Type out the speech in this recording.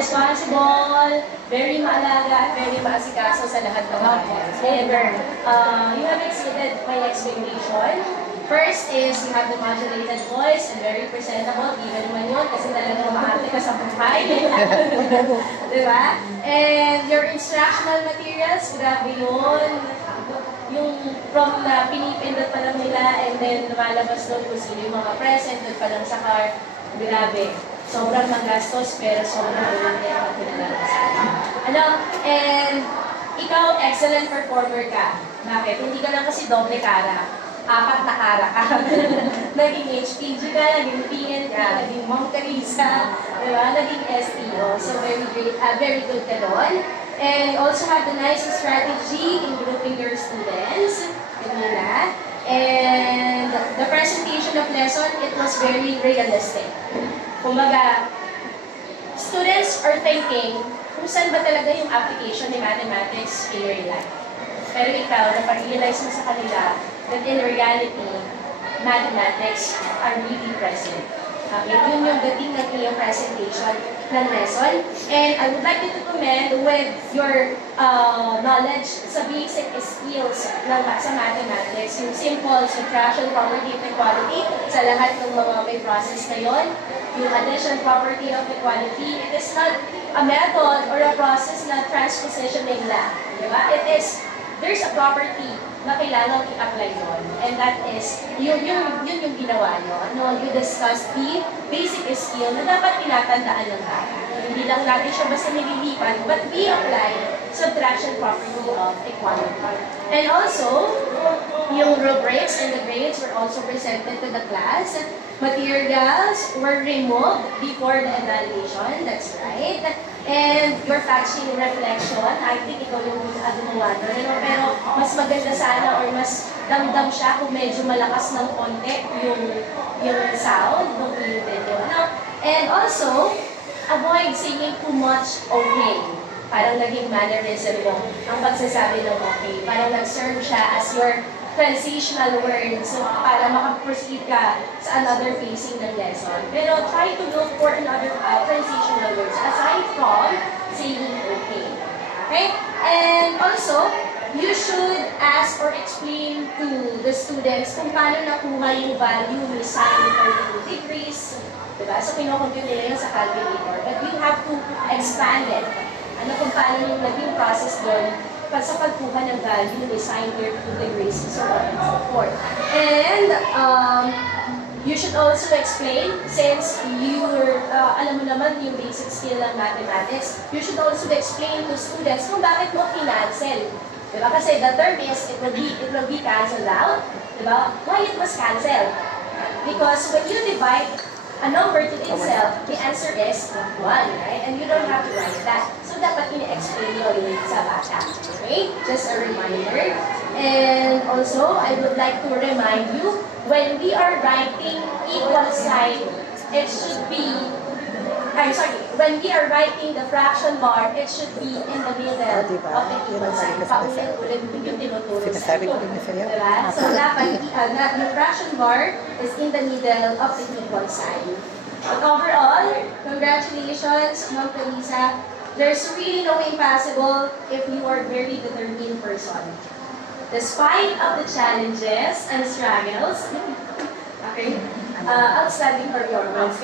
responsible, very maalaga, at very maasikaso sa lahat ng bagay. However, you have exceeded my expectation. First is, you have the modulated voice and very presentable, given naman yun, kasi talagang maarte ka sa buhay. Diba? And your instructional materials, grabe yun. Yung from na pinipindot pa lang nila and then lumalabas doon kung sino yung mga present, doon pa lang sa car. Grabe. Sobrang magastos, pero sobrang ulit ang pinalabas. And ikaw, excellent performer ka. Bakit? Hindi ka lang kasi doble cara. 4 na cara ka. Naging HPG ka, naging PN ka, naging Ma'am Teresa, diba? Naging STO. So very great, very good ka doon. And you also have the nice strategy in grouping your students. Kanina. And the presentation of lesson, it was very realistic. Kumbaga, students are thinking kung saan ba talaga yung application ni mathematics in real life. Pero ikaw, napag-realize mo sa kanila that in reality, mathematics are really present. Okay, yun yung dating ng iyong presentation ng lesson. And I would like you to commend with your knowledge sa basic skills ng sa mathematics, yung simple subtraction property of equality sa lahat ng mga may process na yun. Yung addition property of equality, it is not a method or a process na transpositioning lang. Diba? It is, there's a property na kailangan i-apply doon. And that is, yun yung ginawa nyo. No? You discussed the basic skill na dapat tinatandaan ng bata. Hindi lang natin siya basta nililipat, but we apply subtraction property of equality. And also, yung rubrics and the grades were also presented to the class. Materials were removed before the evaluation, that's right. And your fact-sheet reflection, I think ikaw yung gumawa doon. Pero mas maganda sana or mas damdam siya kung medyo malakas ng konti yung sound ng video. And also, avoid saying too much okay. Parang naging mannerism mo ang pagsasabi ng okay. Parang nag-serve siya as your transitional words para makaproceed ka sa another facing ng lesson. Pero try to look for another transitional words aside from saying okay. Okay? And also, you should ask or explain to the students kung paano nakuha yung value ni sine 32 degrees. Diba? So, kinukompute nila yun sa calculator. But you have to expand it. Ano kung paano yung naging process doon sa pagkuha ng value ni sine 32 degrees, so on and so forth. And you should also explain, since you're, alam mo naman yung basic skill ng mathematics, you should also explain to students kung bakit mo kinancel. Diba? Kasi the term is, it will be cancelled out. Diba? Why it was cancelled? Because when you divide a number to itself, the answer is 1, right? And you don't have to write that. So, dapat ini-explain yun sa bata. Okay? Just a reminder. And also, I would like to remind you, when we are writing equal sign, it should be, when we are writing the fraction bar, it should be in the middle of the equal sign. Paulit-ulit yung tinuturo sa ito. Diba? So, dapat the fraction bar is in the middle of the equal sign. But overall, congratulations, Ma'am Teresa. There's really no impossible if you are a very determined person. Despite of the challenges and struggles, okay, outstanding performance.